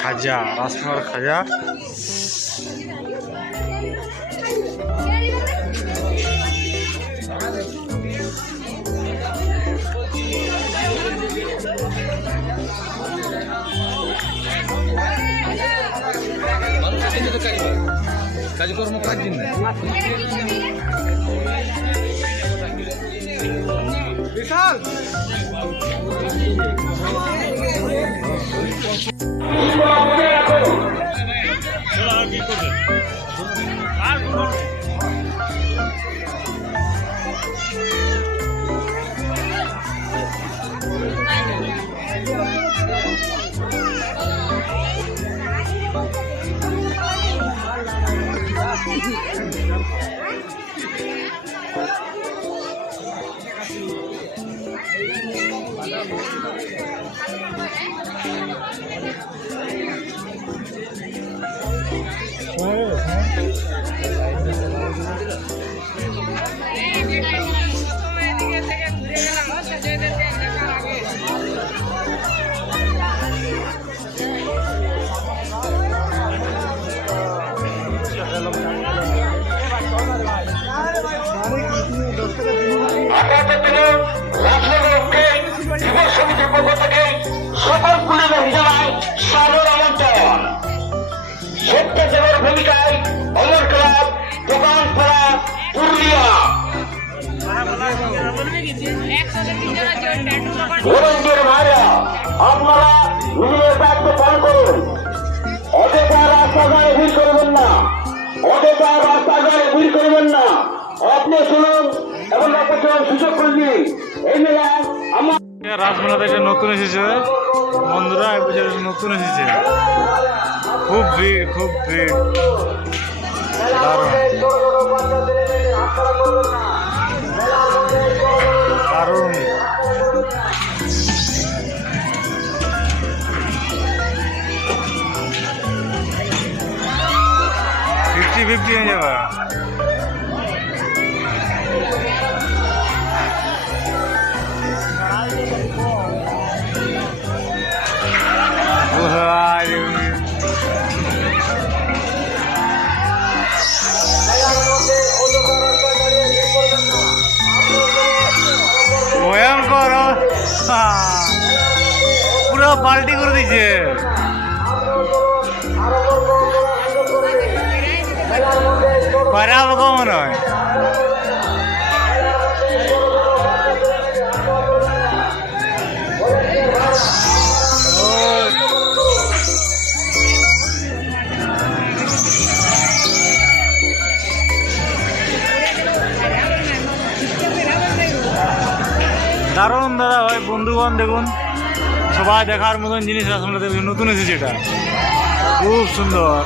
খাজা, রাজকুমার খাজা। কাজকর্ম কাজ দিন বিশাল ভূমিকায় অমর ক্লাব দোকান পাড়া পুরুলিয়া ভাইরা আপনারা নিজের দায়িত্ব পালন করুন। অযথা রাস্তাঘাটে ভিড় করবেন না, অযথা রাস্তাঘাটে ভিড় করবেন না। আপনি শুনুন এবং আপনাকে সুযোগ করে দিন। এই মেলায় আমার রাজমেলা থেকে নতুন এসেছে বন্ধুরা, নতুন এসেছে। খুব ভিড়, খুব ভিড়, দারুণ দারুণ। 50-50 হয়ে যাবে। ভয়ঙ্কর, পুরো পাল্টি করে দিচ্ছে। খারাপ মনে হয়। দারুণ দাদা ভাই, বন্ধুগণ দেখুন, সবাই দেখার মতন জিনিস রাজমেলাতে নতুন এসেছে, এটা খুব সুন্দর।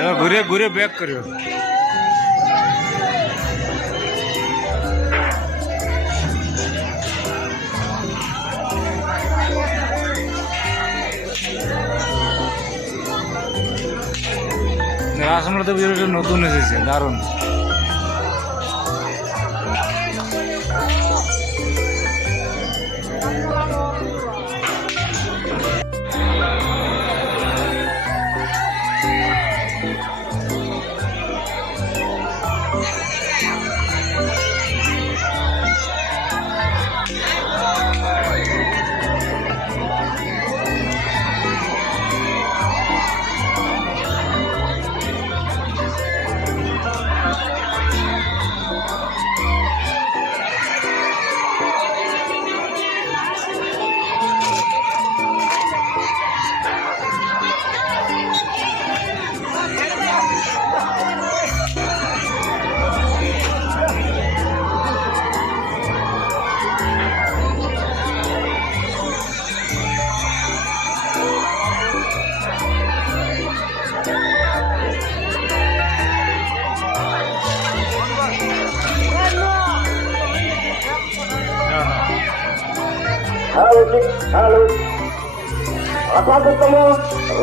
এবার ঘুরে ঘুরে ব্যাক করিও। রাজমেলাতে নতুন এসেছে, দারুণ। আপনাদেরতম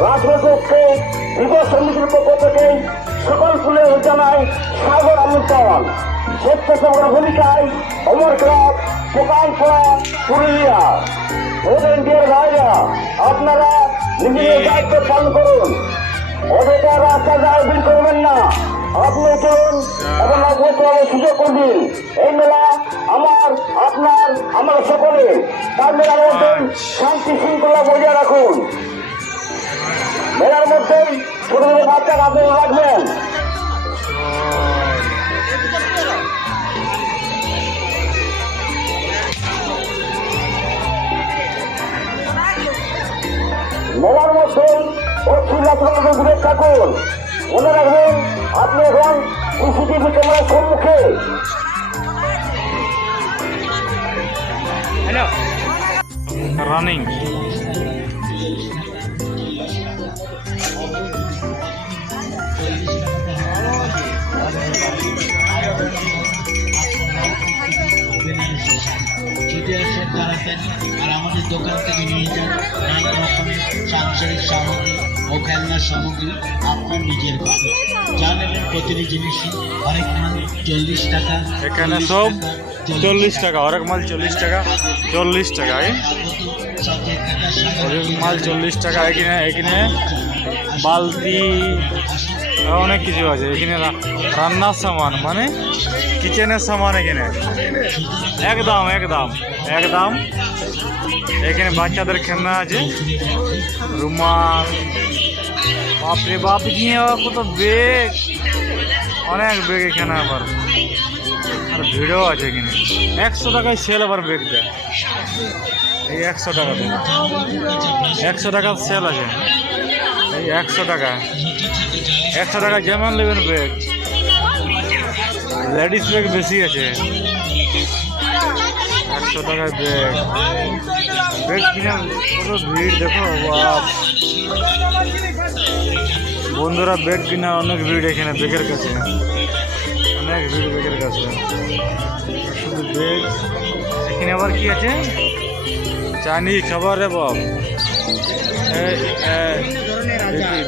রাজনৈতিক যুব সমিতির পক্ষ থেকে সকল ফুলে জানায় সাগর আমন্ত্রণ। স্বেচ্ছাসেবকের ভূমিকায় অমর ক্লাব পোকানপাড়া পুরুলিয়া। ভলেন্টিয়ার ভাইরা আপনারা নিজেদের দায়িত্ব পালন করুন, অযথা রাস্তা যায় ভিড় করবেন না। আপনি চলুন এবং অগ্রসরের সুযোগ করে দিন। এই মেলা আমার, আপনার, আমার সকলে। তার মেলার মধ্যে শান্তি শৃঙ্খলা বজায় রাখুন। মেলার মধ্যে ছোট ছোট বাচ্চা কাপড় রাখবেন। মেলার মধ্যে অশ্লীল দূরে থাকুন। মনে রাখবেন আপনি এখন সিসিটিভি ক্যামেরার সম্মুখে। রানিং ছুটে আসেন তাড়াতাড়ি আর আমাদের দোকান থেকে নিয়ে যান নানা রকমের সাংসারিক সামগ্রী ও খেলনার সামগ্রী আপনার নিজের কাছে। যা নেবেন প্রতিটি জিনিসই হরেক মাল 40 টাকা। এখানে সব 40 টাকা, হরেক মাল 40 টাকা, 40 টাকা। হরেক মাল 40 টাকা। এখানে এখানে বালতি অনেক কিছু আছে। এখানে রান্নার সামান মানে কিচেনের সামান এখানে একদম একদম একদম। এখানে বাচ্চাদের খেলনা আছে, রুমাল, বাপরে বাপ নিয়ে কত বেগ, অনেক বেগ এখানে। আবার আর ভিড়ও আছে এখানে। 100 টাকায় সেল আবার বেগ দেয়। এই 100 টাকা দেয়, 100 টাকার সেল আছে। এই 100 টাকা, 100 টাকা যেমন নেবেন বেগ। লেডিস বেগ বেশি আছে, 100 টাকায় বেগ। বেগ কিনে কত ভিড় দেখো বাপ বন্ধুরা। বেগ কিনা অনেক ভিড় এখানে বেগের কাছে, অনেক ভিড় বেগের কাছে। শুধু বেগ। এখানে আবার কি আছে? চাইনিজ খাবার রে বাপ।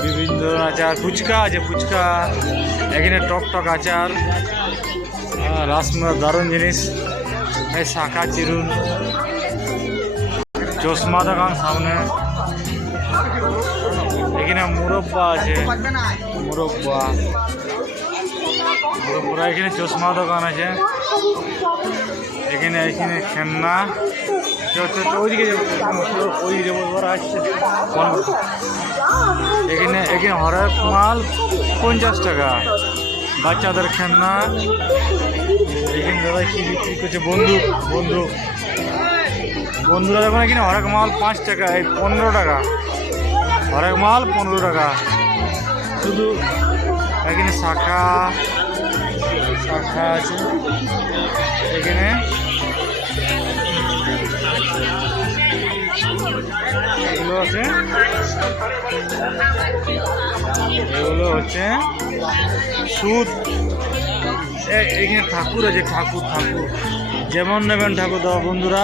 বিভিন্ন ধরনের আচার, ফুচকা আছে, ফুচকা। এখানে টক টক আচার, রাসমলাই, দারুণ জিনিস। এই শাখা চিরুন, চশমা দোকান সামনে। এখানে মুরব্বা আছে, মুরব্বা। এখানে চশমা দোকান আছে। এখানে এখানে খেলনা। ওইদিকে ওইদিকে আসছে। এখানে এখানে হরেক মাল 50 টাকা। বাচ্চাদের খেলনা। এখানে দাদা কি বিক্রি করছে? বন্দুক, বন্দুক। বন্ধুরা দেখুন এখানে হরেক মাল 5 টাকা, এই 15 টাকা। হরেক মাল 15 টাকা। শুধু এখানে শাখা, শাখা আছে এখানে। এগুলো আছে, এগুলো হচ্ছে সুদ। এখানে ঠাকুর আছে, ঠাকুর, ঠাকুর যেমন নেবেন ঠাকুর দেওয়া। বন্ধুরা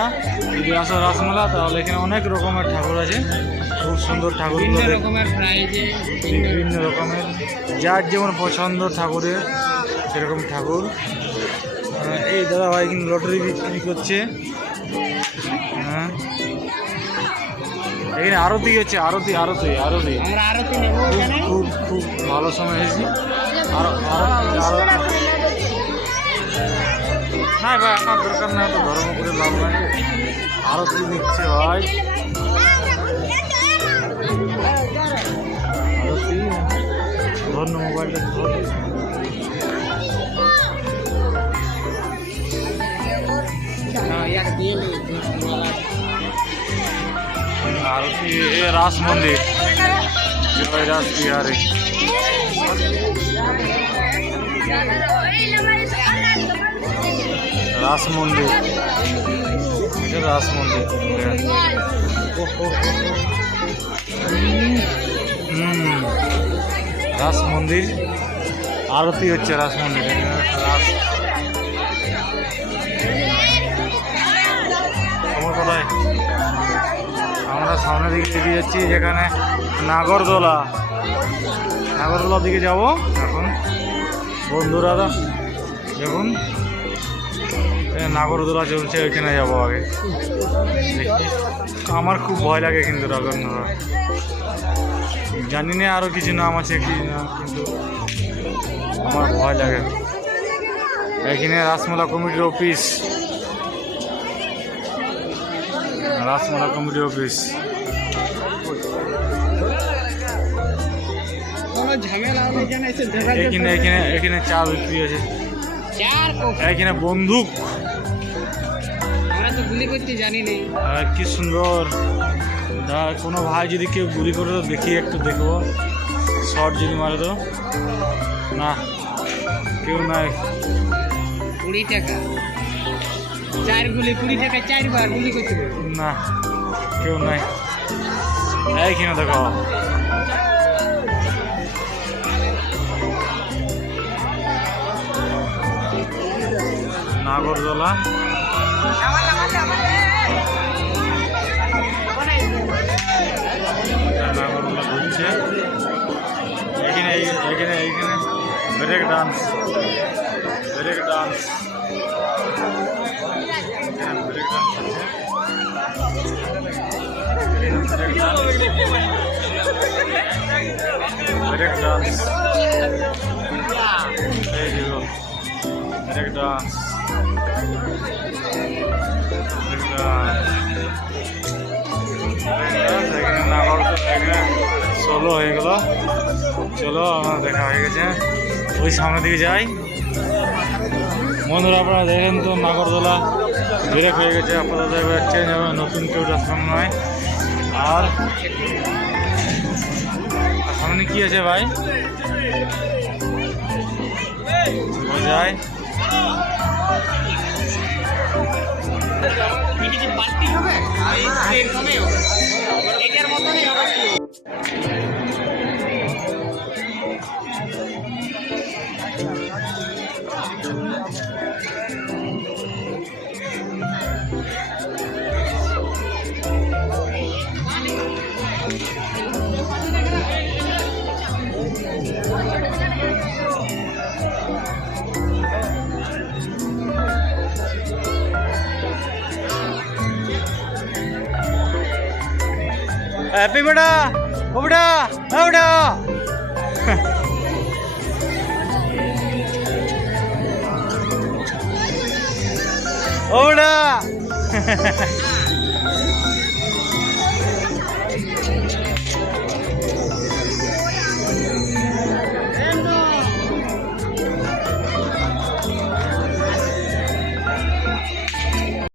যদি আসো রাসমেলা তাহলে এখানে অনেক রকমের ঠাকুর আছে, খুব সুন্দর ঠাকুর। বিভিন্ন রকমের যার যেমন পছন্দ ঠাকুরের সেরকম ঠাকুর। এই দাদা ভাই কিন্তু লটারি বিক্রি করছে। হ্যাঁ, এখানে আরতি হচ্ছে, আরতি আরতি আরতি। খুব খুব ভালো সময় এসেছি। না ভাই আমার দরকার না, তো ধর্ম করে লাভ নাই। আরতি নিচ্ছে ভাই, আরতি। ধন্য মোবাইলটা ধর। আরতি রাস মন্দির, জয় রাস বিহারে। রাস মন্দির, এটা রাস মন্দির। রাস মন্দির আরতি হচ্ছে, রাস মন্দির। রাস তোমার কোথায়? আমরা সামনের দিকে এগিয়ে যাচ্ছি, যেখানে নাগরদোলা, নাগরদোলার দিকে যাব এখন। বন্ধুরা দেখুন নাগরদোলা চলছে, ওইখানে যাবো আগে। দেখি, আমার খুব ভয় লাগে কিন্তু নাগরদোলা, জানি না আরও কিছু নাম আছে কি না, কিন্তু আমার ভয় লাগে। এখানে রাসমলা কমিটির অফিস, রাসমলা কমিটির অফিস। এখানে এখানে এখানে চা বিক্রি আছে, এখানে বন্দুক, আমরা তো গুলি করতে জানি না। কি সুন্দর। কোনো ভাই যদি কেউ গুলি করে তো দেখি, একটু দেখবো, শর্ট যদি মারে তো। না, কেউ নাই। 20 টাকা 4 গুলি, 20 টাকা 4 বার গুলি করতে হবে। না, কেউ নাই। এইখানে দেখো, নাগরদোলা। নাগরদোলা ঘুরছে। এখানে এখানে এখানে break dance, break dance, break dance আছে। ব্রেক ডান্স, এই দেখো ব্রেক ডান্স, ব্রেক ডান্স। এখানে নাগরদোলা, এখানে সোলো হয়ে গেল। চলো, আমার দেখা হয়ে গেছে, ওই সামনের দিকে যাই। বন্ধুরা আপনারা দেখেন তো, নাগরদোলা ব্রেক হয়ে গেছে, আপাতত এবার চেঞ্জ হবে, নতুন কেউ রাস্তার নয়। আর সামনে কি আছে ভাই, যাই। পার্টি হবে, এটার মতনই হবে। হ্যাপি বেটা, ও বেটা, ও বেটা। ও বেটা।